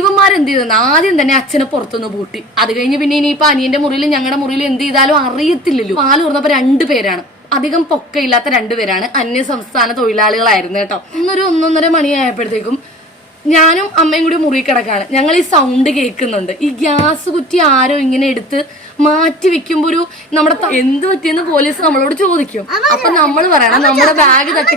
ഇവന്മാരെന്ത് ചെയ്തെന്ന് ആദ്യം തന്നെ അച്ഛനെ പുറത്തുനിന്ന് പൂട്ടി. അത് കഴിഞ്ഞ് പിന്നെ ഇനിയിപ്പൊ അനിയന്റെ മുറിയിലും ഞങ്ങളുടെ മുറിയിലും എന്ത് ചെയ്താലും അറിയത്തില്ലല്ലോ. പാല് തുറന്നപ്പോ 2 പേരാണ്, അധികം പൊക്കയില്ലാത്ത 2 പേരാണ്, അന്യ സംസ്ഥാന തൊഴിലാളികളായിരുന്നു കേട്ടോ. 1-1:30 മണിയായപ്പോഴത്തേക്കും ഞാനും അമ്മയും കൂടി മുറി കിടക്കാണ്. ഞങ്ങൾ ഈ സൗണ്ട് കേൾക്കുന്നുണ്ട്. ഈ ഗ്യാസ് കുറ്റി ആരോ ഇങ്ങനെ എടുത്ത് മാറ്റി വെക്കുമ്പോ ഒരു നമ്മുടെ എന്ത് പറ്റിയെന്ന് പോലീസ് നമ്മളോട് ചോദിക്കും. അപ്പൊ നമ്മൾ പറയണം നമ്മുടെ ബാഗ് തട്ടി.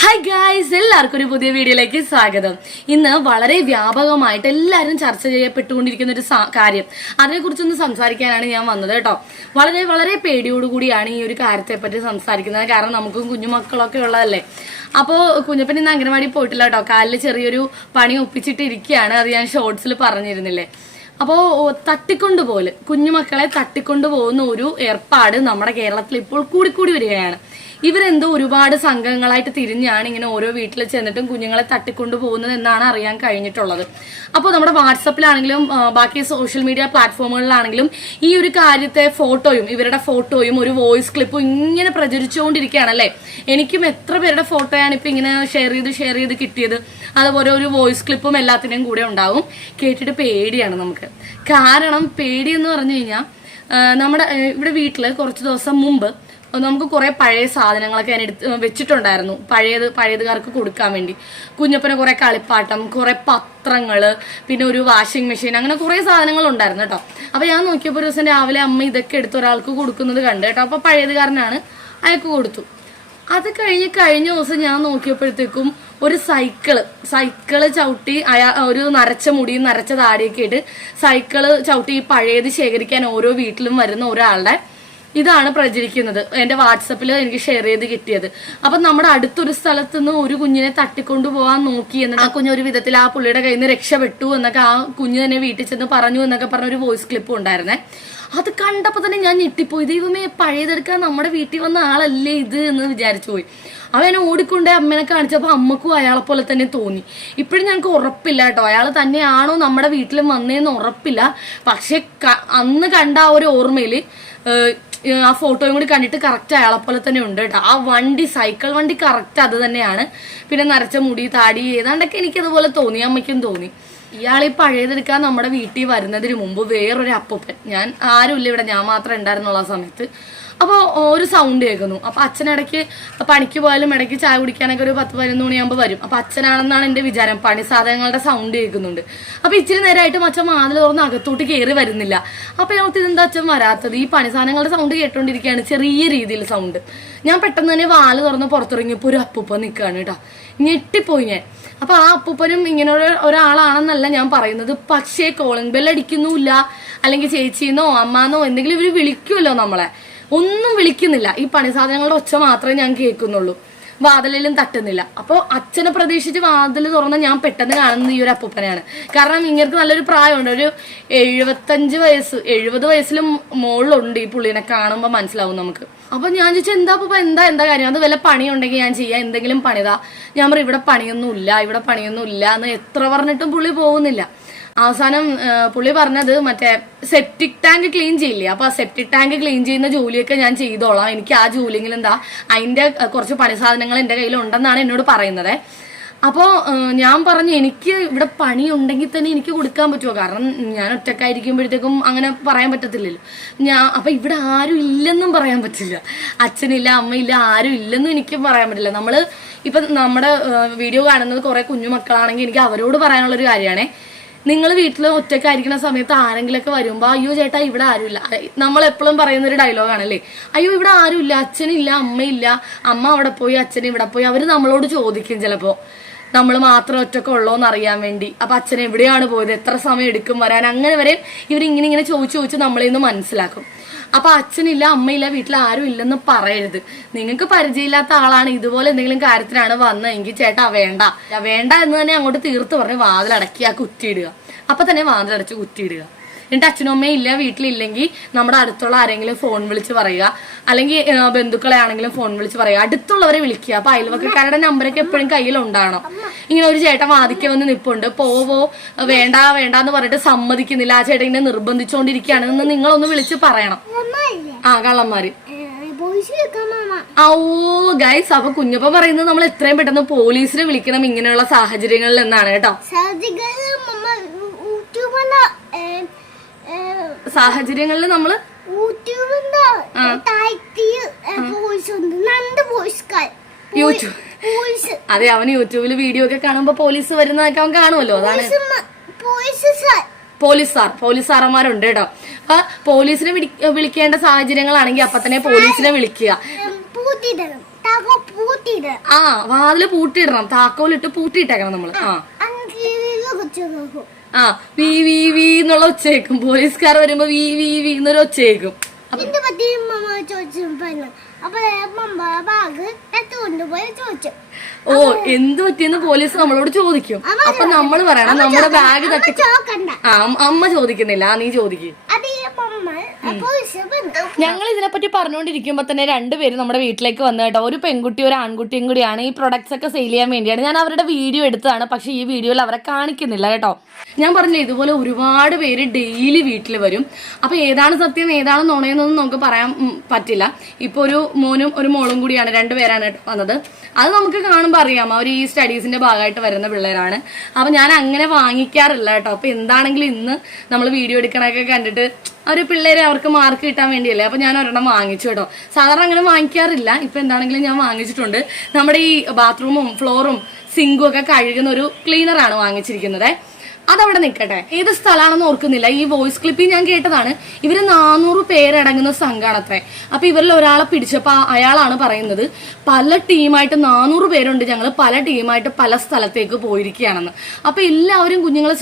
ഹായ് ഗായ്സ്, എല്ലാവർക്കും ഒരു പുതിയ വീഡിയോയിലേക്ക് സ്വാഗതം. ഇന്ന് വളരെ വ്യാപകമായിട്ട് എല്ലാവരും ചർച്ച ചെയ്യപ്പെട്ടുകൊണ്ടിരിക്കുന്ന ഒരു കാര്യം, അതിനെ കുറിച്ചൊന്ന് സംസാരിക്കാനാണ് ഞാൻ വന്നത് കേട്ടോ. വളരെ വളരെ പേടിയോടുകൂടിയാണ് ഈ ഒരു കാര്യത്തെ പറ്റി സംസാരിക്കുന്നത്. കാരണം നമുക്കും കുഞ്ഞുമക്കളൊക്കെ ഉള്ളതല്ലേ. അപ്പോൾ കുഞ്ഞപ്പൻ ഇന്ന് അംഗനവാടി പോയിട്ടില്ല കേട്ടോ. കാലിൽ ചെറിയൊരു പണി ഒപ്പിച്ചിട്ടിരിക്കുകയാണ്. അത് ഞാൻ ഷോർട്സിൽ പറഞ്ഞിരുന്നില്ലേ. അപ്പോൾ തട്ടിക്കൊണ്ടുപോകല്, കുഞ്ഞുമക്കളെ തട്ടിക്കൊണ്ടുപോകുന്ന ഒരു ഏർപ്പാട് നമ്മുടെ കേരളത്തിൽ ഇപ്പോൾ കൂടിക്കൂടി വരികയാണ്. ഇവരെന്തോ ഒരുപാട് സംഘങ്ങളായിട്ട് തിരിഞ്ഞാണ് ഇങ്ങനെ ഓരോ വീട്ടിൽ ചെന്നിട്ടും കുഞ്ഞുങ്ങളെ തട്ടിക്കൊണ്ടു പോകുന്നത് എന്നാണ് അറിയാൻ കഴിഞ്ഞിട്ടുള്ളത്. അപ്പോൾ നമ്മുടെ വാട്സപ്പിലാണെങ്കിലും ബാക്കി സോഷ്യൽ മീഡിയ പ്ലാറ്റ്ഫോമുകളിലാണെങ്കിലും ഈ ഒരു കാര്യത്തെ ഫോട്ടോയും ഇവരുടെ ഫോട്ടോയും ഒരു വോയിസ് ക്ലിപ്പും ഇങ്ങനെ പ്രചരിച്ചുകൊണ്ടിരിക്കുകയാണല്ലേ. എനിക്കും എത്ര പേരുടെ ഫോട്ടോയാണ് ഇപ്പൊ ഇങ്ങനെ ഷെയർ ചെയ്ത് കിട്ടിയത്. അതുപോലെ ഒരു വോയിസ് ക്ലിപ്പും എല്ലാത്തിനെയും കൂടെ ഉണ്ടാവും. കേട്ടിട്ട് പേടിയാണ് നമുക്ക്. കാരണം പേടി എന്ന് പറഞ്ഞു കഴിഞ്ഞാൽ നമ്മുടെ ഇവിടെ വീട്ടില് കുറച്ച് ദിവസം മുമ്പ് നമുക്ക് കുറെ പഴയ സാധനങ്ങളൊക്കെ ഞാൻ എടുത്ത് വെച്ചിട്ടുണ്ടായിരുന്നു, പഴയതുകാർക്ക് കൊടുക്കാൻ വേണ്ടി. കുഞ്ഞപ്പന് കുറെ കളിപ്പാട്ടം, കുറെ പത്രങ്ങള്, പിന്നെ ഒരു വാഷിംഗ് മെഷീൻ, അങ്ങനെ കുറെ സാധനങ്ങൾ ഉണ്ടായിരുന്നു കേട്ടോ. അപ്പൊ ഞാൻ നോക്കിയപ്പോൾ ഒരു ദിവസം രാവിലെ അമ്മ ഇതൊക്കെ എടുത്ത് ഒരാൾക്ക് കൊടുക്കുന്നത് കണ്ടു കേട്ടോ. അപ്പൊ പഴയതുകാരനാണ്, അയാൾക്ക് കൊടുത്തു. അത് കഴിഞ്ഞ ദിവസം ഞാൻ നോക്കിയപ്പോഴത്തേക്കും ഒരു സൈക്കിള് ചവിട്ടി ഒരു നരച്ച മുടിയും നരച്ച താടിയൊക്കെ ഇട്ട് സൈക്കിള് ചവിട്ടി ഈ പഴയത് ശേഖരിക്കാൻ ഓരോ വീട്ടിലും വരുന്ന ഒരാളുടെ ഇതാണ് പ്രചരിക്കുന്നത്. എന്റെ വാട്സപ്പിൽ എനിക്ക് ഷെയർ ചെയ്ത് കിട്ടിയത്. അപ്പൊ നമ്മുടെ അടുത്തൊരു സ്ഥലത്ത് നിന്ന് ഒരു കുഞ്ഞിനെ തട്ടിക്കൊണ്ടു പോകാൻ നോക്കി എന്നിട്ട് ആ കുഞ്ഞ് ഒരു വിധത്തിൽ ആ പുള്ളിയുടെ കയ്യിൽ നിന്ന് രക്ഷപ്പെട്ടു എന്നൊക്കെ ആ കുഞ്ഞ് തന്നെ വീട്ടിൽ ചെന്ന് പറഞ്ഞു എന്നൊക്കെ പറഞ്ഞ ഒരു വോയിസ് ക്ലിപ്പ് ഉണ്ടായിരുന്നേ. അത് കണ്ടപ്പോ തന്നെ ഞാൻ ഞെട്ടിപ്പോയി. ദൈവമേ, പഴയതെടുക്കാൻ നമ്മുടെ വീട്ടിൽ വന്ന ആളല്ലേ ഇത് എന്ന് വിചാരിച്ചു പോയി. അവനെ ഓടിക്കൊണ്ടേ അമ്മേനെ കാണിച്ചപ്പോ അമ്മക്കും അയാളെ പോലെ തന്നെ തോന്നി. ഇപ്പോഴും ഞങ്ങൾക്ക് ഉറപ്പില്ല കേട്ടോ, അയാൾ തന്നെയാണോ നമ്മുടെ വീട്ടിലും വന്നേന്ന് ഉറപ്പില്ല. പക്ഷെ അന്ന് കണ്ട ആ ഒരു ഓർമ്മയില് ആ ഫോട്ടോയും കൂടി കണ്ടിട്ട് കറക്റ്റ് അയാളെ പോലെ തന്നെ ഉണ്ട് കേട്ടോ. ആ സൈക്കിൾ വണ്ടി കറക്റ്റ് അത് തന്നെയാണ്. പിന്നെ നരച്ച മുടി താടി ഏതാണ്ടൊക്കെ എനിക്കതുപോലെ തോന്നി, അമ്മയ്ക്കും തോന്നി. ഇയാൾ ഈ പഴയതെടുക്കാൻ നമ്മുടെ വീട്ടിൽ വരുന്നതിന് മുമ്പ് വേറൊരു അപ്പൂപ്പൻ, ഞാൻ ആരുമില്ല ഇവിടെ, ഞാൻ മാത്രം ഉണ്ടായിരുന്നുള്ള സമയത്ത്, അപ്പോൾ ഒരു സൗണ്ട് കേൾക്കുന്നു. അപ്പൊ അച്ഛനിടയ്ക്ക് പണിക്ക് പോയാലും ഇടയ്ക്ക് ചായ കുടിക്കാനൊക്കെ ഒരു 10-11 മണിയാകുമ്പോൾ വരും. അപ്പൊ അച്ഛനാണെന്നാണ് എന്റെ വിചാരം. പണി സാധനങ്ങളുടെ സൗണ്ട് കേൾക്കുന്നുണ്ട്. അപ്പൊ ഇച്ചിരി നേരമായിട്ടും അച്ഛൻ വാതിൽ തുറന്ന് അകത്തോട്ട് കയറി വരുന്നില്ല. അപ്പൊ ഞങ്ങൾക്ക് ഇതെന്താ അച്ഛൻ വരാത്തത്? ഈ പണി സാധനങ്ങളുടെ സൗണ്ട് കേട്ടോണ്ടിരിക്കുകയാണ്, ചെറിയ രീതിയിൽ സൗണ്ട്. ഞാൻ പെട്ടെന്ന് തന്നെ വാല് തുറന്ന് പുറത്തിറങ്ങിയപ്പോൾ ഒരു അപ്പൂപ്പൻ നിൽക്കുകയാണ് കേട്ടോ. ഞെട്ടിപ്പോയി ഞാൻ. അപ്പൊ ആ അപ്പൂപ്പനും ഇങ്ങനെ ഒരാളാണെന്നല്ല ഞാൻ പറയുന്നത്. പക്ഷേ കോളിംഗ് ബെൽ അടിക്കുന്നുമില്ല, അല്ലെങ്കിൽ ചേച്ചിന്നോ അമ്മാന്നോ എന്തെങ്കിലും ഇവര് വിളിക്കുമല്ലോ നമ്മളെ, ഒന്നും വിളിക്കുന്നില്ല. ഈ പണി സാധനങ്ങളുടെ ഒച്ച മാത്രമേ ഞാൻ കേൾക്കുന്നുള്ളൂ. വാതിലിലും തട്ടുന്നില്ല. അപ്പോൾ അച്ഛനെ പ്രതീക്ഷിച്ച് വാതിൽ തുറന്ന ഞാൻ പെട്ടെന്ന് കാണുന്നത് ഈ ഒരു അപ്പൂപ്പനെയാണ്. കാരണം ഇങ്ങനത്തെ നല്ലൊരു പ്രായമുണ്ട്, ഒരു 75 വയസ്സ് 70 വയസ്സിലും മുകളിലുണ്ട് ഈ പുള്ളിനെ കാണുമ്പോൾ മനസ്സിലാവും നമുക്ക്. അപ്പൊ ഞാൻ ചോദിച്ചാൽ എന്താ അപ്പൂപ്പ, എന്താ കാര്യം? അത് വല്ല പണിയുണ്ടെങ്കിൽ ഞാൻ ചെയ്യാം, എന്തെങ്കിലും പണിതാ. ഞാൻ പറയും ഇവിടെ പണിയൊന്നും ഇല്ല എന്ന് എത്ര പറഞ്ഞിട്ടും പുള്ളി പോകുന്നില്ല. അവസാനം പുള്ളി പറഞ്ഞത് മറ്റേ സെപ്റ്റിക് ടാങ്ക് ക്ലീൻ ചെയ്യില്ലേ, അപ്പൊ ആ സെപ്റ്റിക് ടാങ്ക് ക്ലീൻ ചെയ്യുന്ന ജോലിയൊക്കെ ഞാൻ ചെയ്തോളാം, എനിക്ക് ആ ജോലിയെങ്കിലും എന്താ അതിന്റെ കുറച്ച് പണി സാധനങ്ങൾ എന്റെ കയ്യിൽ ഉണ്ടെന്നാണ് എന്നോട് പറയുന്നത്. അപ്പോൾ ഞാൻ പറഞ്ഞു എനിക്ക് ഇവിടെ പണി ഉണ്ടെങ്കിൽ തന്നെ എനിക്ക് കൊടുക്കാൻ പറ്റുമോ? കാരണം ഞാൻ ഒറ്റക്കായിരിക്കുമ്പോഴത്തേക്കും അങ്ങനെ പറയാൻ പറ്റത്തില്ലല്ലോ. അപ്പൊ ഇവിടെ ആരും ഇല്ലെന്നും പറയാൻ പറ്റില്ല, അച്ഛനില്ല അമ്മയില്ല ആരും ഇല്ലെന്നും എനിക്കും പറയാൻ പറ്റില്ല. ഇപ്പൊ നമ്മുടെ വീഡിയോ കാണുന്നത് കുറെ കുഞ്ഞുമക്കളാണെങ്കിൽ എനിക്ക് അവരോട് പറയാനുള്ളൊരു കാര്യമാണേ, നിങ്ങൾ വീട്ടിൽ ഒറ്റയ്ക്കായിരിക്കുന്ന സമയത്ത് ആരെങ്കിലൊക്കെ വരുമ്പോ അയ്യോ ചേട്ടാ ഇവിടെ ആരുമില്ല, നമ്മൾ എപ്പോഴും പറയുന്ന ഒരു ഡയലോഗാണല്ലേ, അയ്യോ ഇവിടെ ആരുമില്ല, അച്ഛനില്ല അമ്മയില്ല, അമ്മ അവിടെ പോയി അച്ഛൻ ഇവിടെ പോയി. അവര് നമ്മളോട് ചോദിക്കും ചിലപ്പോ നമ്മൾ മാത്രം ഒറ്റക്കുള്ളോന്ന് അറിയാൻ വേണ്ടി. അപ്പൊ അച്ഛൻ എവിടെയാണ് പോയത്, എത്ര സമയം എടുക്കും വരാൻ, അങ്ങനെ വരെ ഇവരിങ്ങനെ ചോദിച്ചു നമ്മളെ ഒന്ന് മനസ്സിലാക്കും. അപ്പൊ അച്ഛനില്ല അമ്മയില്ല വീട്ടിൽ ആരും ഇല്ലെന്ന് പറയരുത്. നിങ്ങൾക്ക് പരിചയമില്ലാത്ത ആളാണ് ഇതുപോലെ എന്തെങ്കിലും കാര്യത്തിനാണ് വന്നതെങ്കിൽ ചേട്ടാ വേണ്ട എന്ന് തന്നെ അങ്ങോട്ട് തീർത്ത് പറഞ്ഞ് വാതിലടക്കി ആ കുറ്റിയിടുക. അപ്പൊ തന്നെ വാതിലടച്ച് കുറ്റിയിടുക. എന്നിട്ട് അച്ഛനും അമ്മയും ഇല്ല വീട്ടിലില്ലെങ്കിൽ നമ്മുടെ അടുത്തുള്ള ആരെങ്കിലും ഫോൺ വിളിച്ച് പറയുക, അല്ലെങ്കിൽ ബന്ധുക്കളെ ആണെങ്കിലും ഫോൺ വിളിച്ച് പറയുക, അടുത്തുള്ളവരെ വിളിക്കുക. അപ്പൊ അയൽവക്കക്കാരുടെ നമ്പറൊക്കെ എപ്പോഴും കയ്യിൽ ഉണ്ടാകണം. ഇങ്ങനെ ഒരു ചേട്ടൻ വാദിക്ക വന്ന് നിപ്പുണ്ട്, പോവോ വേണ്ട എന്ന് പറഞ്ഞിട്ട് സമ്മതിക്കുന്നില്ല, ആ ചേട്ടൻ ഇങ്ങനെ നിർബന്ധിച്ചുകൊണ്ടിരിക്കുകയാണെന്ന് നിങ്ങളൊന്ന് വിളിച്ച് പറയണം. ആ കള്ളന്മാര് ഓ ഗൈസ്, അപ്പൊ കുഞ്ഞപ്പ പറയുന്നത് നമ്മൾ എത്രയും പെട്ടെന്ന് പോലീസിനെ വിളിക്കണം ഇങ്ങനെയുള്ള സാഹചര്യങ്ങളിൽ എന്നാണ് കേട്ടോ. സാഹചര്യങ്ങളിൽ നമ്മള് അതെ, അവൻ യൂട്യൂബിൽ വീഡിയോ ഒക്കെ കാണുമ്പോ പോലീസ് വരുന്നതൊക്കെ അവൻ കാണുമല്ലോ. അതാണ് പോലീസ് സാറന്മാരുണ്ട് കേട്ടോ. അപ്പൊ പോലീസിനെ വിളിക്കേണ്ട സാഹചര്യങ്ങളാണെങ്കിൽ അപ്പൊ തന്നെ പോലീസിനെ വിളിക്കുക. ആ, വാതില് പൂട്ടിയിടണം, താക്കോലിട്ട് പൂട്ടിയിട്ടേക്കണം നമ്മള്. ആ വി വി വി എന്നുള്ള ഒച്ചയേക്കും. പോലീസുകാർ വരുമ്പോ വി വി വി എന്നൊരു ഒച്ചയേക്കും. ഓ, എന്ത് പറ്റിയെന്ന് പോലീസ് നമ്മളോട് ചോദിക്കും. അപ്പൊ നമ്മൾ പറയണം നമ്മുടെ ബാഗ് തട്ടി. അമ്മ ചോദിക്കുന്നില്ല, നീ ചോദിക്കും. ഞങ്ങൾ ഇതിനെപ്പറ്റി പറഞ്ഞുകൊണ്ടിരിക്കുമ്പോ തന്നെ രണ്ടുപേരും നമ്മുടെ വീട്ടിലേക്ക് വന്നു കേട്ടോ. ഒരു പെൺകുട്ടി ഒരു ആൺകുട്ടിയും കൂടിയാണ്. ഈ പ്രൊഡക്ട്സ് ഒക്കെ സെയിൽ ചെയ്യാൻ വേണ്ടിയാണ്. ഞാൻ അവരുടെ വീഡിയോ എടുത്തതാണ്, പക്ഷെ ഈ വീഡിയോയിൽ അവരെ കാണിക്കുന്നില്ല കേട്ടോ. ഞാൻ പറഞ്ഞില്ല, ഇതുപോലെ ഒരുപാട് പേര് ഡെയിലി വീട്ടിൽ വരും. അപ്പൊ ഏതാണ് സത്യം ഏതാണ് നുണയെന്നൊന്നും നമുക്ക് പറയാൻ പറ്റില്ല. ഇപ്പൊ ഒരു മോനും ഒരു മോളും കൂടിയാണ്, രണ്ടുപേരാണ് വന്നത്. അത് നമുക്ക് കാണുമ്പോൾ അറിയാം അവർ ഈ സ്റ്റഡീസിന്റെ ഭാഗമായിട്ട് വരുന്ന പിള്ളേരാണ്. അപ്പൊ ഞാൻ അങ്ങനെ വാങ്ങിക്കാറില്ല കേട്ടോ. അപ്പൊ എന്താണെങ്കിലും ഇന്ന് നമ്മൾ വീഡിയോ എടുക്കണൊക്കെ കണ്ടിട്ട് ഒരു പിള്ളേരെ അവർക്ക് മാർക്ക് കിട്ടാൻ വേണ്ടിയല്ലേ, അപ്പൊ ഞാൻ ഒരെണ്ണം വാങ്ങിച്ചു കേട്ടോ. സാധാരണ അങ്ങനെ വാങ്ങിക്കാറില്ല, ഇപ്പൊ എന്താണെങ്കിലും ഞാൻ വാങ്ങിച്ചിട്ടുണ്ട്. നമ്മുടെ ഈ ബാത്റൂമും ഫ്ലോറും സിങ്കും ഒക്കെ കഴുകുന്ന ഒരു ക്ലീനറാണ് വാങ്ങിച്ചിരിക്കുന്നത്. അതവിടെ നിൽക്കട്ടെ. ഏത് സ്ഥലമാണെന്ന് ഓർക്കുന്നില്ല. ഈ വോയിസ് ക്ലിപ്പിൽ ഞാൻ കേട്ടതാണ്. ഇവര് 400 പേരടങ്ങുന്ന സംഘാണത്രേ. അപ്പൊ ഇവരിൽ ഒരാളെ പിടിച്ചപ്പോ അയാളാണ് പറയുന്നത് പല ടീമായിട്ട് 400 പേരുണ്ട്, ഞങ്ങൾ പല ടീമായിട്ട് പല സ്ഥലത്തേക്ക് പോയിരിക്കുകയാണെന്ന്. അപ്പൊ എല്ലാവരും കുഞ്ഞുങ്ങളെ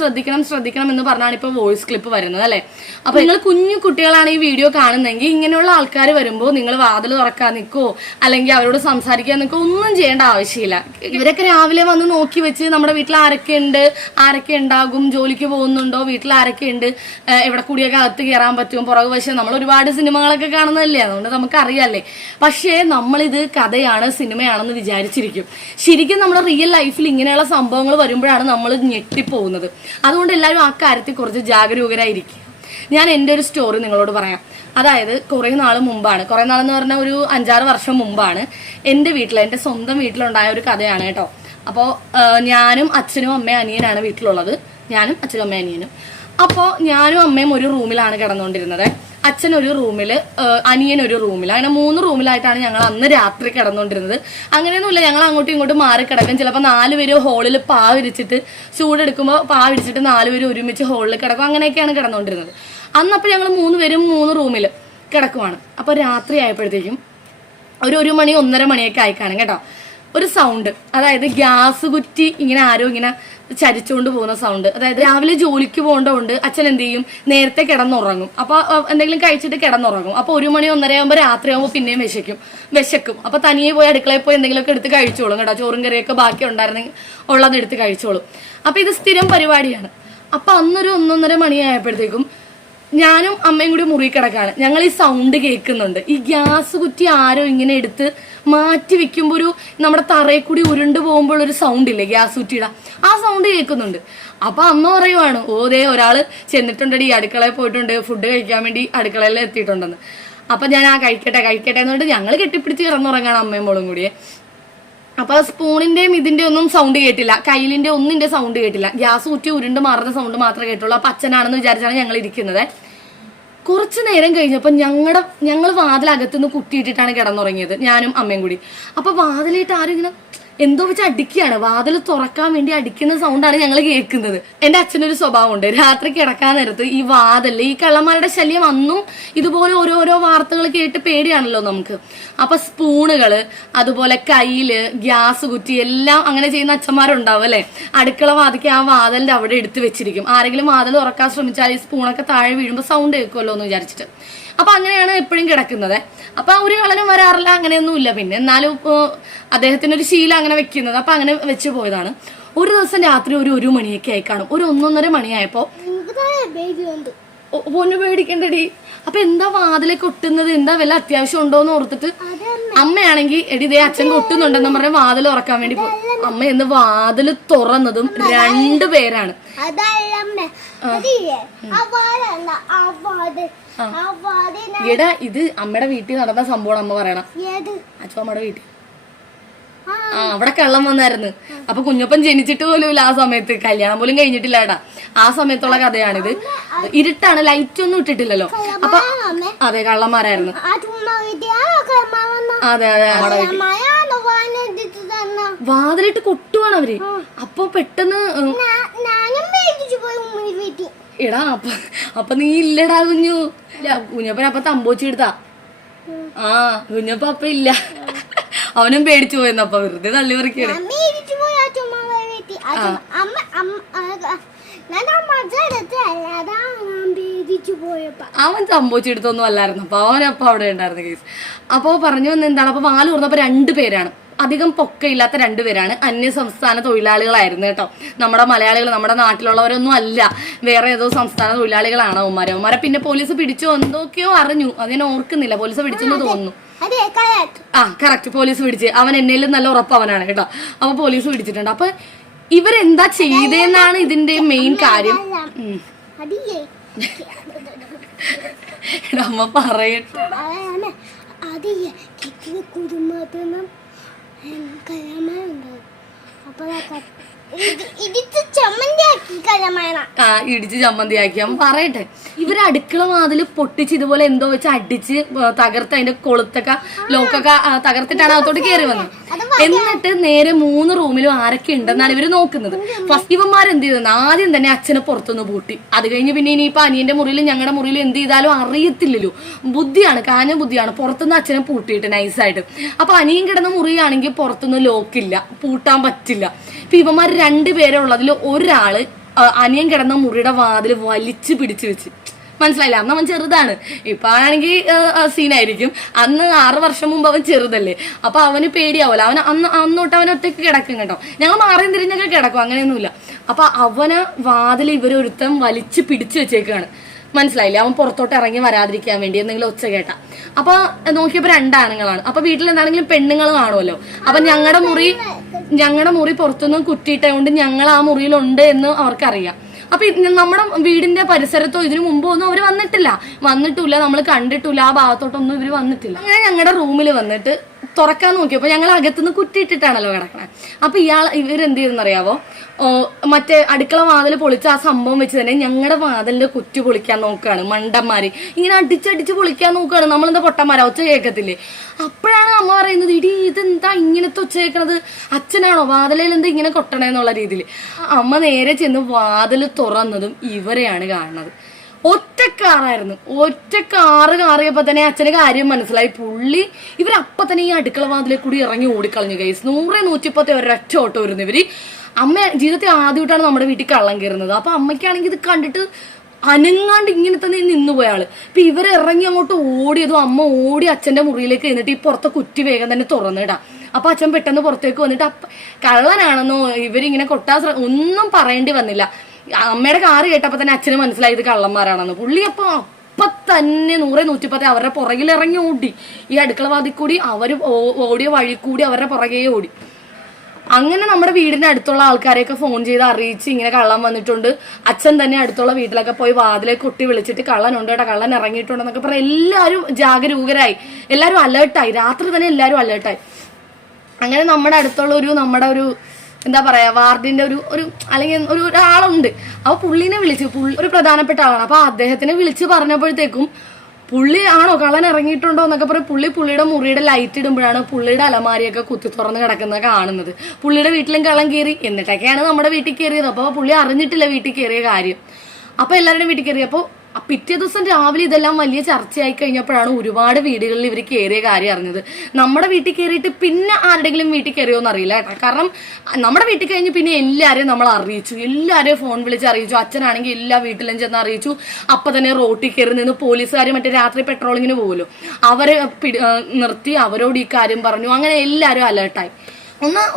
ശ്രദ്ധിക്കണം എന്ന് പറഞ്ഞാണ് ഇപ്പൊ വോയിസ് ക്ലിപ്പ് വരുന്നത് അല്ലെ. അപ്പൊ നിങ്ങൾ കുഞ്ഞു കുട്ടികളാണ് ഈ വീഡിയോ കാണുന്നതെങ്കിൽ ഇങ്ങനെയുള്ള ആൾക്കാർ വരുമ്പോൾ നിങ്ങൾ വാതിൽ തുറക്കാൻ നിൽക്കോ അല്ലെങ്കിൽ അവരോട് സംസാരിക്കാൻ നിൽക്കോ ഒന്നും ചെയ്യേണ്ട ആവശ്യമില്ല. ഇവരൊക്കെ രാവിലെ വന്ന് നോക്കി വെച്ച് നമ്മുടെ വീട്ടിൽ ആരൊക്കെ ഉണ്ടാകും, ജോലിക്ക് പോകുന്നുണ്ടോ, വീട്ടിൽ ആരൊക്കെ ഉണ്ട്, എവിടെ കൂടിയൊക്കെ അകത്ത് കയറാൻ പറ്റും, പുറകു വശം നമ്മൾ ഒരുപാട് സിനിമകളൊക്കെ കാണുന്നതല്ലേ, അതുകൊണ്ട് നമുക്ക് അറിയാല്ലേ. പക്ഷേ നമ്മളിത് കഥയാണ് സിനിമയാണെന്ന് വിചാരിച്ചിരിക്കും. ശരിക്കും നമ്മുടെ റിയൽ ലൈഫിൽ ഇങ്ങനെയുള്ള സംഭവങ്ങൾ വരുമ്പോഴാണ് നമ്മൾ ഞെട്ടിപ്പോകുന്നത്. അതുകൊണ്ട് എല്ലാവരും ആ കാര്യത്തിൽ കുറച്ച് ജാഗരൂകരായിരിക്കും. ഞാൻ എൻ്റെ ഒരു സ്റ്റോറി നിങ്ങളോട് പറയാം. അതായത് കുറേ നാൾ മുമ്പാണ്, കുറേ നാളെന്ന് പറഞ്ഞാൽ ഒരു 5-6 വർഷം മുമ്പാണ് എൻ്റെ സ്വന്തം വീട്ടിലുണ്ടായ ഒരു കഥയാണ് കേട്ടോ. അപ്പോൾ ഞാനും അച്ഛനും അമ്മയും അനിയനാണ് വീട്ടിലുള്ളത്. ഞാനും അച്ഛനും അമ്മയും അനിയനും. അപ്പോൾ ഞാനും അമ്മയും ഒരു റൂമിലാണ് കിടന്നുകൊണ്ടിരുന്നത്. അച്ഛൻ ഒരു റൂമിൽ, അനിയൻ ഒരു റൂമിൽ, അങ്ങനെ 3 റൂമിലായിട്ടാണ് ഞങ്ങൾ അന്ന് രാത്രി കിടന്നുകൊണ്ടിരുന്നത്. അങ്ങനെയൊന്നുമില്ല, ഞങ്ങൾ അങ്ങോട്ടും ഇങ്ങോട്ടും മാറി കിടക്കും. ചിലപ്പോൾ 4 പേര് ഹോളിൽ വിരിച്ചിട്ട് ചൂടെടുക്കുമ്പോൾ വിരിച്ചിട്ട് 4 പേര് ഒരുമിച്ച് ഹോളിൽ കിടക്കും. അങ്ങനെയൊക്കെയാണ് കിടന്നുകൊണ്ടിരുന്നത്. അന്നപ്പോൾ ഞങ്ങൾ 3 പേരും 3 റൂമിൽ കിടക്കുവാണ്. അപ്പോൾ രാത്രി ആയപ്പോഴത്തേക്കും ഒരു 1 മണി 1:30 മണിയൊക്കെ ആയിക്കാണ് കേട്ടോ. ഒരു സൗണ്ട്, അതായത് ഗ്യാസ് കുറ്റി ഇങ്ങനെ ആരോ ഇങ്ങനെ ചരിച്ചുകൊണ്ട് പോകുന്ന സൗണ്ട്. അതായത് രാവിലെ ജോലിക്ക് പോകേണ്ടതുകൊണ്ട് അച്ഛൻ എന്ത് ചെയ്യും, നേരത്തെ കിടന്നുറങ്ങും. അപ്പൊ എന്തെങ്കിലും കഴിച്ചിട്ട് കിടന്നുറങ്ങും. അപ്പൊ 1 മണി 1:30 ആകുമ്പോൾ രാത്രിയാകുമ്പോൾ പിന്നെയും വിശക്കും. അപ്പൊ തനിയെ പോയി അടുക്കളയിൽ പോയി എന്തെങ്കിലുമൊക്കെ എടുത്ത് കഴിച്ചോളും കേട്ടോ. ചോറും കറിയൊക്കെ ബാക്കി ഉണ്ടായിരുന്നെങ്കിൽ ഉള്ളത് എടുത്ത് കഴിച്ചോളും. അപ്പൊ ഇത് സ്ഥിരം പരിപാടിയാണ്. അപ്പൊ അന്നൊരു 1:30 മണിയായപ്പോഴത്തേക്കും ഞാനും അമ്മയും കൂടി മുറി കിടക്കാണ്. ഞങ്ങൾ ഈ സൗണ്ട് കേൾക്കുന്നുണ്ട്. ഈ ഗ്യാസ് കുറ്റി ആരോ ഇങ്ങനെ എടുത്ത് മാറ്റി വെക്കുമ്പോൾ ഒരു നമ്മുടെ തറയിൽ കൂടി ഉരുണ്ടു പോകുമ്പോൾ ഒരു സൗണ്ട് ഇല്ലേ ഗ്യാസ് കുറ്റിയുടെ, ആ സൗണ്ട് കേൾക്കുന്നുണ്ട്. അപ്പൊ അമ്മ പറയുവാണ്, ദേ ഒരാള് ചെന്നിട്ടുണ്ടടി, അടുക്കളയിൽ പോയിട്ടുണ്ട്, ഫുഡ് കഴിക്കാൻ വേണ്ടി അടുക്കളയിൽ എത്തിയിട്ടുണ്ടെന്ന്. അപ്പൊ ഞാൻ കഴിക്കട്ടെ എന്ന് പറഞ്ഞിട്ട് ഞങ്ങൾ കെട്ടിപ്പിടിച്ച് കിടന്നുറങ്ങാണ് അമ്മയും മോളും കൂടിയെ. അപ്പൊ സ്പൂണിന്റെയും ഇതിന്റെ ഒന്നും സൗണ്ട് കേട്ടില്ല, കയ്യിലിന്റെ ഒന്നിന്റെ സൗണ്ട് കേട്ടില്ല. ഗ്യാസ് കുറ്റി ഉരുണ്ട് മാറുന്ന സൗണ്ട് മാത്രമേ കേട്ടുള്ളൂ. അപ്പൊ അച്ഛനാണെന്ന് വിചാരിച്ചാണ് ഞങ്ങൾ ഇരിക്കുന്നത്. കുറച്ചു നേരം കഴിഞ്ഞപ്പോൾ ഞങ്ങൾ വാതിലകത്തുനിന്ന് കുറ്റിയിട്ടിട്ടാണ് കിടന്നുറങ്ങിയത്, ഞാനും അമ്മയും കൂടി. അപ്പൊ വാതിലിട്ട് ആരും ഇങ്ങനെ എന്തോ വെച്ച് അടിക്കുകയാണ്. വാതിൽ തുറക്കാൻ വേണ്ടി അടിക്കുന്ന സൗണ്ടാണ് ഞങ്ങൾ കേൾക്കുന്നത്. എന്റെ അച്ഛനൊരു സ്വഭാവമുണ്ട്, രാത്രി കിടക്കാൻ നേരത്ത് ഈ വാതില്, ഈ കള്ളന്മാരുടെ ശല്യം അന്നും ഇതുപോലെ ഓരോരോ വാർത്തകൾ കേട്ട് പേടിയാണല്ലോ നമുക്ക്. അപ്പൊ സ്പൂണുകള്, അതുപോലെ കയ്യില് ഗ്യാസ് കുറ്റി എല്ലാം അങ്ങനെ ചെയ്യുന്ന അച്ഛന്മാരുണ്ടാവും അല്ലെ. അടുക്കള വാതിക്ക് ആ വാതിലിന്റെ അവിടെ എടുത്ത് വെച്ചിരിക്കും. ആരെങ്കിലും വാതിൽ തുറക്കാൻ ശ്രമിച്ചാൽ ഈ സ്പൂണൊക്കെ താഴെ വീഴുമ്പോൾ സൗണ്ട് കേൾക്കുമല്ലോ എന്ന് വിചാരിച്ചിട്ട്. അപ്പൊ അങ്ങനെയാണ് എപ്പോഴും കിടക്കുന്നത്. അപ്പൊ ഒരു കളനും വരാറില്ല, അങ്ങനെയൊന്നുമില്ല. പിന്നെ എന്നാലും അദ്ദേഹത്തിനൊരു ശീലം അങ്ങനെ വെക്കുന്നത്, അപ്പൊ അങ്ങനെ വെച്ച് പോയതാണ്. ഒരു ദിവസം രാത്രി ഒരു 1 മണിയൊക്കെ ആയി കാണും. ഒരു 1:30 മണിയായപ്പോ പൊന്നു പേടിക്കണ്ടടി. അപ്പൊ എന്താ വാതിലേക്ക് ഒട്ടുന്നത്, എന്താ വല്ല അത്യാവശ്യം ഉണ്ടോന്ന് ഓർത്തിട്ട് അമ്മയാണെങ്കിൽ എടി ദേ അച്ഛൻ കൊട്ടുന്നുണ്ടെന്ന് പറഞ്ഞ വാതിൽ തുറക്കാൻ വേണ്ടി പോകും. അമ്മ എന്ന് വാതിൽ തുറന്നതും 2 പേരാണ്. എടാ ഇത് അമ്മയുടെ വീട്ടിൽ നടന്ന സംഭവം അമ്മ പറയണം. അച്ഛമ്മയുടെ വീട്ടിൽ അവിടെ കള്ളം വന്നായിരുന്നു. അപ്പൊ കുഞ്ഞപ്പൻ ജനിച്ചിട്ട് പോലുമില്ല ആ സമയത്ത്, കല്യാണം പോലും കഴിഞ്ഞിട്ടില്ല ഏടാ. ആ സമയത്തുള്ള കഥയാണിത്. ഇരുട്ടാണ്, ലൈറ്റ് ഒന്നും ഇട്ടിട്ടില്ലല്ലോ. അപ്പൊ അതെ കള്ളന്മാരായിരുന്നു. അതെ അതെ വാതിലിട്ട് കൊട്ടുവാണ് അവര്. അപ്പൊ പെട്ടെന്ന് എടാ അപ്പൊ നീ ഇല്ലടാ കുഞ്ഞു. കുഞ്ഞപ്പൻ അപ്പൊ തമ്പോച്ചെടുത്താ. കുഞ്ഞപ്പ അപ്പൊ ഇല്ല, അവനും പേടിച്ചു പോയെന്ന്. അപ്പൊ വെറുതെ തള്ളി പറിക്കാണ്. അവൻ സംഭവിച്ചെടുത്തൊന്നും അല്ലായിരുന്നു. അപ്പൊ അവനപ്പൊ അവിടെ ഉണ്ടായിരുന്നു കേസ്. അപ്പൊ പറഞ്ഞു വന്ന എന്താണ്, അപ്പൊ വാല് തുറന്നപ്പോ 2 പേരാണ്. അധികം പൊക്കയില്ലാത്ത 2 പേരാണ്. അന്യസംസ്ഥാന തൊഴിലാളികളായിരുന്നു കേട്ടോ. നമ്മുടെ മലയാളികൾ, നമ്മുടെ നാട്ടിലുള്ളവരൊന്നും അല്ല, വേറെ ഏതോ സംസ്ഥാന തൊഴിലാളികളാണ് അവന്മാരെ. പിന്നെ പോലീസ് പിടിച്ചോ എന്തൊക്കെയോ അറിഞ്ഞു, അത് ഞാൻ ഓർക്കുന്നില്ല. പോലീസ് പിടിച്ചെന്ന് തോന്നുന്നു. കറക്റ്റ് പോലീസ് പിടിച്ച്. അവൻ എന്നേലും നല്ല ഉറപ്പ് അവനാണ് കേട്ടോ. അപ്പൊ പോലീസ് പിടിച്ചിട്ടുണ്ട്. അപ്പൊ ഇവരെന്താ ചെയ്തെന്നാണ് ഇതിന്റെ മെയിൻ കാര്യം. അമ്മ പറയട്ടെ. ഇടിച്ച് ചമ്മന്തിയാക്കി. അവൻ പറയട്ടെ. ഇവര് അടുക്കള വാതില് പൊട്ടിച്ച് ഇതുപോലെ എന്തോ വെച്ച് അടിച്ച് തകർത്ത് അതിന്റെ കൊളുത്തൊക്കെ ലോക്കൊക്കെ തകർത്തിട്ടാണ് അകത്തോട്ട് കയറി വന്നത്. എന്നിട്ട് നേരെ 3 റൂമിലും ആരൊക്കെ ഉണ്ടെന്നാണ് ഇവര് നോക്കുന്നത്. ഫസ്റ്റ് ഇവന്മാരെന്ത് ചെയ്തെന്ന് ആദ്യം തന്നെ അച്ഛനെ പുറത്തുനിന്ന് പൂട്ടി. അത് കഴിഞ്ഞ് പിന്നെ ഇനിയിപ്പൊ അനിയന്റെ മുറിയിലും ഞങ്ങളുടെ മുറിയിലും എന്ത് ചെയ്താലും അറിയത്തില്ലല്ലോ. ബുദ്ധിയാണ്, കാഞ്ഞ ബുദ്ധിയാണ്. പുറത്തുനിന്ന് അച്ഛനെ പൂട്ടിയിട്ട് നൈസായിട്ട്. അപ്പൊ അനിയൻ കിടന്ന മുറിയാണെങ്കിൽ പുറത്തുനിന്ന് ലോക്കില്ല, പൂട്ടാൻ പറ്റില്ല. ഇപ്പൊ ഇവന്മാർ 2 പേരെ ഉള്ളതിൽ ഒരാള് അനിയൻ കിടന്ന മുറിയുടെ വാതിൽ വലിച്ചു പിടിച്ചു വെച്ച്. മനസ്സിലായില്ല, അന്ന് അവൻ ചെറുതാണ്. ഇപ്പൊ ആണെങ്കിൽ സീനായിരിക്കും. അന്ന് 6 വർഷം മുമ്പ് അവൻ ചെറുതല്ലേ. അപ്പൊ അവന് പേടിയാവൂല. അവന് അന്നോട്ട് അവൻ ഒറ്റയ്ക്ക് കിടക്കും കേട്ടോ. ഞങ്ങൾ മാറിയും തിരിഞ്ഞൊക്കെ കിടക്കും, അങ്ങനെയൊന്നുമില്ല. അപ്പൊ അവന് വാതിൽ ഇവരൊരുത്തം വലിച്ചു പിടിച്ചു വെച്ചേക്കാണ്. മനസ്സിലായില്ലേ, അവൻ പുറത്തോട്ട് ഇറങ്ങി വരാതിരിക്കാൻ വേണ്ടി എന്തെങ്കിലും ഒച്ച കേട്ടാ. അപ്പൊ നോക്കിയപ്പോ 2 ആണുങ്ങളാണ്. അപ്പൊ വീട്ടിൽ എന്താണെങ്കിലും പെണ്ണുങ്ങൾ കാണുമല്ലോ. അപ്പൊ ഞങ്ങളുടെ മുറി പുറത്തുനിന്ന് കുറ്റിയിട്ടതുകൊണ്ട് ഞങ്ങൾ ആ മുറിയിലുണ്ട് എന്ന് അവർക്കറിയാം. അപ്പൊ നമ്മുടെ വീടിന്റെ പരിസരത്തോ ഇതിനു മുമ്പോ ഒന്നും അവര് വന്നിട്ടില്ല, നമ്മൾ കണ്ടിട്ടില്ല. ആ ഭാഗത്തോട്ടൊന്നും ഇവര് വന്നിട്ടില്ല. അങ്ങനെ ഞങ്ങളുടെ റൂമിൽ വന്നിട്ട് തുറക്കാൻ നോക്കിയപ്പോ ഞങ്ങൾ അകത്തുനിന്ന് കുറ്റിയിട്ടിട്ടാണല്ലോ കിടക്കണേ. അപ്പൊ ഇവരെന്ത് ചെയ്തെന്നറിയാവോ, മറ്റേ അടുക്കള വാതിൽ പൊളിച്ച ആ സംഭവം വെച്ച് തന്നെ ഞങ്ങളുടെ വാതിലിന്റെ കുറ്റി പൊളിക്കാൻ നോക്കുകയാണ്. മണ്ടന്മാര് ഇങ്ങനെ അടിച്ചടിച്ച് പൊളിക്കാൻ നോക്കുകയാണ്. നമ്മളെന്താ പൊട്ടന്മാരാ, ഒച്ച കേൾക്കത്തില്ലേ? അപ്പോഴാണ് അമ്മ പറയുന്നത്, ഇടി ഇതെന്താ ഇങ്ങനത്തെ ഒച്ച കേൾക്കണത്, അച്ഛനാണോ വാതിലയിൽ എന്താ ഇങ്ങനെ കൊട്ടണേന്നുള്ള രീതിയിൽ. അമ്മ നേരെ ചെന്ന് വാതിൽ തുറന്നതും ഇവരെയാണ് കാണുന്നത്. ഒറ്റ കാറ് കാറിയപ്പോ തന്നെ അച്ഛന് കാര്യം മനസ്സിലായി. പുള്ളി ഇവരപ്പൊ തന്നെ ഈ അടുക്കള വാതിലെ കൂടി ഇറങ്ങി ഓടിക്കളഞ്ഞു ഗൈസ്. 100-110 ഒരൊറ്റ ഓട്ടോ വരുന്നു ഇവര്. അമ്മ ജീവിതത്തിൽ ആദ്യമായിട്ടാണ് നമ്മുടെ വീട്ടിൽ കള്ളം കയറുന്നത്. അപ്പൊ അമ്മയ്ക്കാണെങ്കിൽ ഇത് കണ്ടിട്ട് അനങ്ങാണ്ട് ഇങ്ങനെ തന്നെ നിന്നുപോയാള്. ഇപ്പൊ ഇവരിറങ്ങി അങ്ങോട്ട് ഓടിയതും അമ്മ ഓടി അച്ഛന്റെ മുറിയിലേക്ക് എന്നിട്ട് ഈ പുറത്തെ കുറ്റി വേഗം തന്നെ തുറന്നിടാ. അപ്പൊ അച്ഛൻ പെട്ടെന്ന് പുറത്തേക്ക് വന്നിട്ട് കള്ളനാണെന്നോ ഇവരിങ്ങനെ ഒന്നും പറയേണ്ടി വന്നില്ല. അമ്മയുടെ കാറ് കേട്ടപ്പോ തന്നെ അച്ഛന് മനസ്സിലായി ഇത് കള്ളന്മാരാണെന്ന്. പുള്ളി അപ്പൊ തന്നെ 100-110 അവരുടെ പുറകിൽ ഇറങ്ങി ഓടി. ഈ അടുക്കള വാതിൽ കൂടി അവര് ഓടിയ വഴി കൂടി അവരുടെ പുറകെ ഓടി. അങ്ങനെ നമ്മുടെ വീടിന്റെ അടുത്തുള്ള ആൾക്കാരെയൊക്കെ ഫോൺ ചെയ്ത് അറിയിച്ച് ഇങ്ങനെ കള്ളൻ വന്നിട്ടുണ്ട്. അച്ഛൻ തന്നെ അടുത്തുള്ള വീട്ടിലൊക്കെ പോയി വാതിലേക്ക് കുട്ടി വിളിച്ചിട്ട് കള്ളനുണ്ട് കേട്ടോ, കള്ളൻ ഇറങ്ങിയിട്ടുണ്ടെന്നൊക്കെ പറഞ്ഞ് എല്ലാവരും ജാഗരൂകരായി, എല്ലാവരും അലേർട്ടായി. രാത്രി തന്നെ എല്ലാവരും അലേർട്ടായി. അങ്ങനെ നമ്മുടെ അടുത്തുള്ള നമ്മുടെ ഒരു എന്താ പറയാ വാർഡിന്റെ ഒരു അല്ലെങ്കിൽ ഒരാളുണ്ട്. അപ്പൊ പുള്ളിനെ വിളിച്ചു, ഒരു പ്രധാനപ്പെട്ട ആളാണ്. അപ്പൊ അദ്ദേഹത്തിനെ വിളിച്ച് പറഞ്ഞപ്പോഴത്തേക്കും പുള്ളി ആണോ കള്ളൻ ഇറങ്ങിയിട്ടുണ്ടോ എന്നൊക്കെ പറയും. പുള്ളിയുടെ മുറിയുടെ ലൈറ്റ് ഇടുമ്പോഴാണ് പുള്ളിയുടെ അലമാരിയൊക്കെ കുത്തി തുറന്ന് കിടക്കുന്നത് കാണുന്നത്. പുള്ളിയുടെ വീട്ടിലും കള്ളൻ കയറി, എന്നിട്ടൊക്കെയാണ് നമ്മുടെ വീട്ടിൽ കയറിയത്. അപ്പൊ പുള്ളി അറിഞ്ഞിട്ടില്ല വീട്ടിൽ കയറിയ കാര്യം. അപ്പൊ എല്ലാവരുടെയും വീട്ടിൽ കയറി. അപ്പൊ പിറ്റേ ദിവസം രാവിലെ ഇതെല്ലാം വലിയ ചർച്ചയായി കഴിഞ്ഞപ്പോഴാണ് ഒരുപാട് വീടുകളിൽ ഇവർ കയറിയ കാര്യം അറിഞ്ഞത്. നമ്മുടെ വീട്ടിൽ കയറിയിട്ട് പിന്നെ ആരുടെങ്കിലും വീട്ടിൽ കയറിയോന്ന് അറിയില്ല കേട്ടോ. കാരണം നമ്മുടെ വീട്ടിൽ കഴിഞ്ഞ് പിന്നെ എല്ലാവരെയും നമ്മൾ അറിയിച്ചു, എല്ലാവരെയും ഫോൺ വിളിച്ച് അറിയിച്ചു. അച്ഛനാണെങ്കിൽ എല്ലാ വീട്ടിലും ചെന്ന് അറിയിച്ചു. അപ്പൊ തന്നെ റോട്ടിൽ കയറി നിന്ന് പോലീസുകാർ മറ്റേ രാത്രി പെട്രോളിങ്ങിന് പോകുമല്ലോ, അവരെ നിർത്തി അവരോട് ഈ കാര്യം പറഞ്ഞു. അങ്ങനെ എല്ലാവരും അലേർട്ടായി.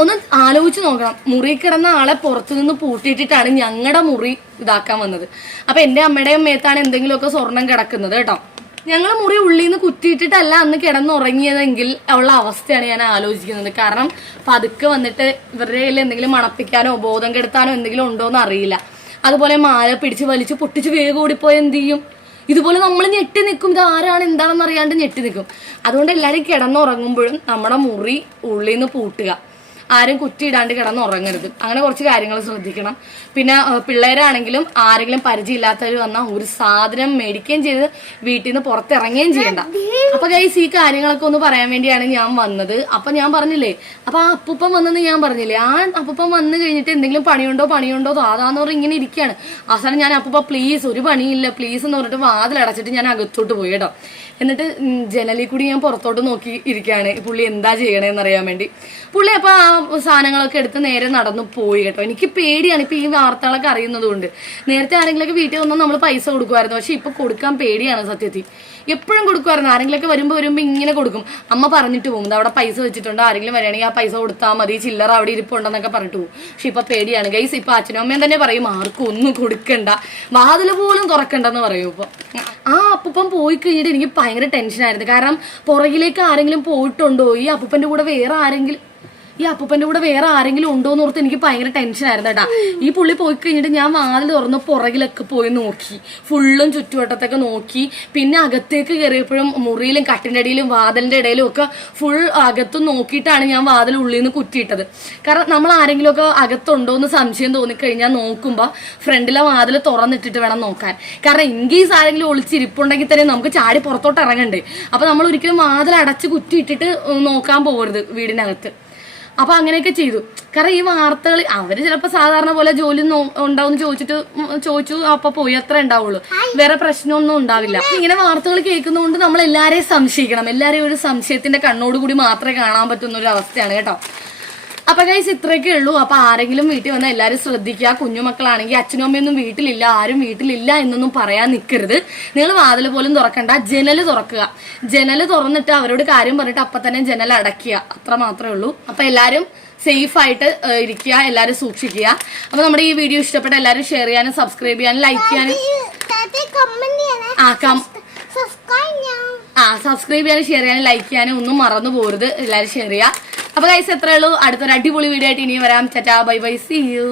ഒന്ന് ആലോചിച്ച് നോക്കണം, മുറി കിടന്ന ആളെ പുറത്തുനിന്ന് പൂട്ടിയിട്ടിട്ടാണ് ഞങ്ങളുടെ മുറി ഇതാക്കാൻ വന്നത്. അപ്പൊ എന്റെ അമ്മയുടെയും മേത്താണ് എന്തെങ്കിലുമൊക്കെ സ്വർണം കിടക്കുന്നത് കേട്ടോ. ഞങ്ങൾ മുറി ഉള്ളിൽ നിന്ന് കുത്തിയിട്ടിട്ടല്ല അന്ന് കിടന്നുറങ്ങിയതെങ്കിൽ ഉള്ള അവസ്ഥയാണ് ഞാൻ ആലോചിക്കുന്നത്. കാരണം പതുക്കെ വന്നിട്ട് ഇവരുടെ കയ്യിൽ എന്തെങ്കിലും മണപ്പിക്കാനോ ബോധം കെടുത്താനോ എന്തെങ്കിലും ഉണ്ടോന്ന് അറിയില്ല. അതുപോലെ മാല പിടിച്ച് വലിച്ച് പൊട്ടിച്ച് വേഗം ഓടിപ്പോയി എന്ത് ചെയ്യും? ഇതുപോലെ നമ്മൾ ഞെട്ടി നിൽക്കും, ഇത് ആരാണ് എന്താണെന്ന് അറിയാണ്ട് ഞെട്ടി നിൽക്കും. അതുകൊണ്ട് എല്ലാവരും കിടന്നുറങ്ങുമ്പോഴും നമ്മുടെ മുറി ഉള്ളിൽ നിന്ന് പൂട്ടുക, ആരും കുറ്റിയിടാണ്ട് കിടന്നുറങ്ങരുത്. അങ്ങനെ കുറച്ച് കാര്യങ്ങൾ ശ്രദ്ധിക്കണം. പിന്നെ പിള്ളേരാണെങ്കിലും ആരെങ്കിലും പരിചയമില്ലാത്തവർ വന്നാൽ ഒരു സാധനം മേടിക്കുകയും ചെയ്ത് വീട്ടിൽ നിന്ന് പുറത്തിറങ്ങുകയും ചെയ്യണ്ട. അപ്പൊ ഗൈസ് ഈ കാര്യങ്ങളൊക്കെ ഒന്ന് പറയാൻ വേണ്ടിയാണ് ഞാൻ വന്നത്. അപ്പൊ ഞാൻ പറഞ്ഞില്ലേ, അപ്പൊ ആ അപ്പൂപ്പൻ വന്നെന്ന് ഞാൻ പറഞ്ഞില്ലേ, ആ അപ്പൂപ്പൻ വന്നു കഴിഞ്ഞിട്ട് എന്തെങ്കിലും പണിയുണ്ടോ താതാന്ന് പറഞ്ഞ് ഇങ്ങനെ ഇരിക്കുകയാണ്. അവസാനം ഞാൻ അപ്പൂപ്പ പ്ലീസ് ഒരു പണിയില്ല പ്ലീസ് എന്ന് പറഞ്ഞിട്ട് വാതിലടച്ചിട്ട് ഞാൻ അകത്തോട്ട് പോയി കേട്ടോ. എന്നിട്ട് ജനലിൽ കൂടി ഞാൻ പുറത്തോട്ട് നോക്കി ഇരിക്കുകയാണ് പുള്ളി എന്താ ചെയ്യണേന്ന് അറിയാൻ വേണ്ടി. പുള്ളി അപ്പൊ ആ സാധനങ്ങളൊക്കെ എടുത്ത് നേരെ നടന്നു പോയി കേട്ടോ. എനിക്ക് പേടിയാണ് ഇപ്പൊ ഈ വാർത്തകളൊക്കെ അറിയുന്നത് കൊണ്ട്. നേരത്തെ ആരെങ്കിലൊക്കെ വീട്ടിൽ വന്നാൽ നമ്മൾ പൈസ കൊടുക്കുമായിരുന്നു, പക്ഷെ ഇപ്പൊ കൊടുക്കാൻ പേടിയാണ് സത്യത്തിൽ. എപ്പോഴും കൊടുക്കുമായിരുന്നു, ആരെങ്കിലൊക്കെ വരുമ്പോ ഇങ്ങനെ കൊടുക്കും. അമ്മ പറഞ്ഞിട്ട് പോകും അവിടെ പൈസ വെച്ചിട്ടുണ്ട്, ആരെങ്കിലും വരികയാണെങ്കിൽ ആ പൈസ കൊടുത്താൽ മതി, ചില്ലറ അവിടെ ഇരിപ്പുണ്ടെന്നൊക്കെ പറഞ്ഞിട്ട് പോകും. പക്ഷെ ഇപ്പൊ പേടിയാണ് ഗൈസ്. ഇപ്പൊ അച്ഛനും അമ്മയും തന്നെ പറയും ആർക്കും ഒന്നും കൊടുക്കണ്ട, വാതില് പോലും തുറക്കണ്ടെന്ന് പറയും. ഇപ്പൊ ആ അപ്പൂപ്പൻ പോയി കഴിഞ്ഞിട്ട് എനിക്ക് ഭയങ്കര ടെൻഷനായിരുന്നു. കാരണം പുറകിലേക്ക് ആരെങ്കിലും പോയിട്ടുണ്ടോ, ഈ അപ്പൂപ്പന്റെ കൂടെ വേറെ ആരെങ്കിലും ഉണ്ടോ എന്ന് ഓർത്ത് എനിക്ക് ഭയങ്കര ടെൻഷനായിരുന്നു കേട്ടാ. ഈ പുള്ളി പോയി കഴിഞ്ഞിട്ട് ഞാൻ വാതിൽ തുറന്ന് പുറകിലൊക്കെ പോയി നോക്കി, ഫുള്ളും ചുറ്റുവട്ടത്തൊക്കെ നോക്കി. പിന്നെ അകത്തേക്ക് കയറിയപ്പോഴും മുറിയിലും കട്ടിന്റെ അടിയിലും വാതിലിന്റെ ഇടയിലും ഒക്കെ ഫുൾ അകത്തും നോക്കിയിട്ടാണ് ഞാൻ വാതിൽ ഉള്ളിൽ നിന്ന് കുറ്റിയിട്ടത്. കാരണം നമ്മൾ ആരെങ്കിലും ഒക്കെ അകത്തുണ്ടോ എന്ന് സംശയം തോന്നിക്കഴിഞ്ഞാൽ നോക്കുമ്പോ ഫ്രണ്ടിലെ വാതിൽ തുറന്നിട്ടിട്ട് വേണം നോക്കാൻ. കാരണം ഇൻകേസ് ആരെങ്കിലും ഒളിച്ചിരിപ്പുണ്ടെങ്കിൽ തന്നെ നമുക്ക് ചാടി പുറത്തോട്ട് ഇറങ്ങണ്ടേ. അപ്പൊ നമ്മൾ ഒരിക്കലും വാതിൽ അടച്ച് കുറ്റിയിട്ടിട്ട് നോക്കാൻ പോകരുത് വീടിനകത്ത്. അപ്പൊ അങ്ങനെയൊക്കെ ചെയ്തു. കാരണം ഈ വാർത്തകൾ അവര് ചിലപ്പോ സാധാരണ പോലെ ജോലി ഉണ്ടാവും ചോദിച്ചു അപ്പൊ പോയി അത്ര ഉണ്ടാവുള്ളൂ, വേറെ പ്രശ്നമൊന്നും ഉണ്ടാവില്ല. ഇങ്ങനെ വാർത്തകൾ കേൾക്കുന്നതുകൊണ്ട് നമ്മൾ എല്ലാരെയും സംശയിക്കണം. എല്ലാരെയും ഒരു സംശയത്തിന്റെ കണ്ണോടുകൂടി മാത്രമേ കാണാൻ പറ്റുന്ന ഒരു അവസ്ഥയാണ് കേട്ടോ. അപ്പൊ ഗൈസ് ഇത്രയൊക്കെ ഉള്ളൂ. അപ്പൊ ആരെങ്കിലും വീട്ടിൽ വന്നാൽ എല്ലാവരും ശ്രദ്ധിക്കുക. കുഞ്ഞുമക്കളാണെങ്കിൽ അച്ഛനും അമ്മയൊന്നും വീട്ടിലില്ല, ആരും വീട്ടിലില്ല എന്നൊന്നും പറയാൻ നിൽക്കരുത്. നിങ്ങൾ വാതിൽ പോലും തുറക്കണ്ട, ജനല് തുറക്കുക. ജനല് തുറന്നിട്ട് അവരോട് കാര്യം പറഞ്ഞിട്ട് അപ്പൊ തന്നെ ജനൽ അടയ്ക്കുക, അത്ര മാത്രമേ ഉള്ളൂ. അപ്പൊ എല്ലാരും സേഫ് ആയിട്ട് ഇരിക്കുക, എല്ലാരും സൂക്ഷിക്കുക. അപ്പൊ നമ്മുടെ ഈ വീഡിയോ ഇഷ്ടപ്പെട്ട എല്ലാരും ഷെയർ ചെയ്യാനും സബ്സ്ക്രൈബ് ചെയ്യാനും ലൈക്ക് ചെയ്യാനും സബ്സ്ക്രൈബ് ചെയ്യാനും ഷെയർ ചെയ്യാനും ലൈക്ക് ചെയ്യാനും ഒന്നും മറന്നു പോകരുത്. എല്ലാരും ഷെയർ ചെയ്യുക. അപ്പൊ ഗൈസ് എത്രയേ ഉള്ളൂ. അടുത്തൊരു അടിപൊളി വീഡിയോ ആയിട്ട് ഇനിയും വരാം. Tata bye bye, see U.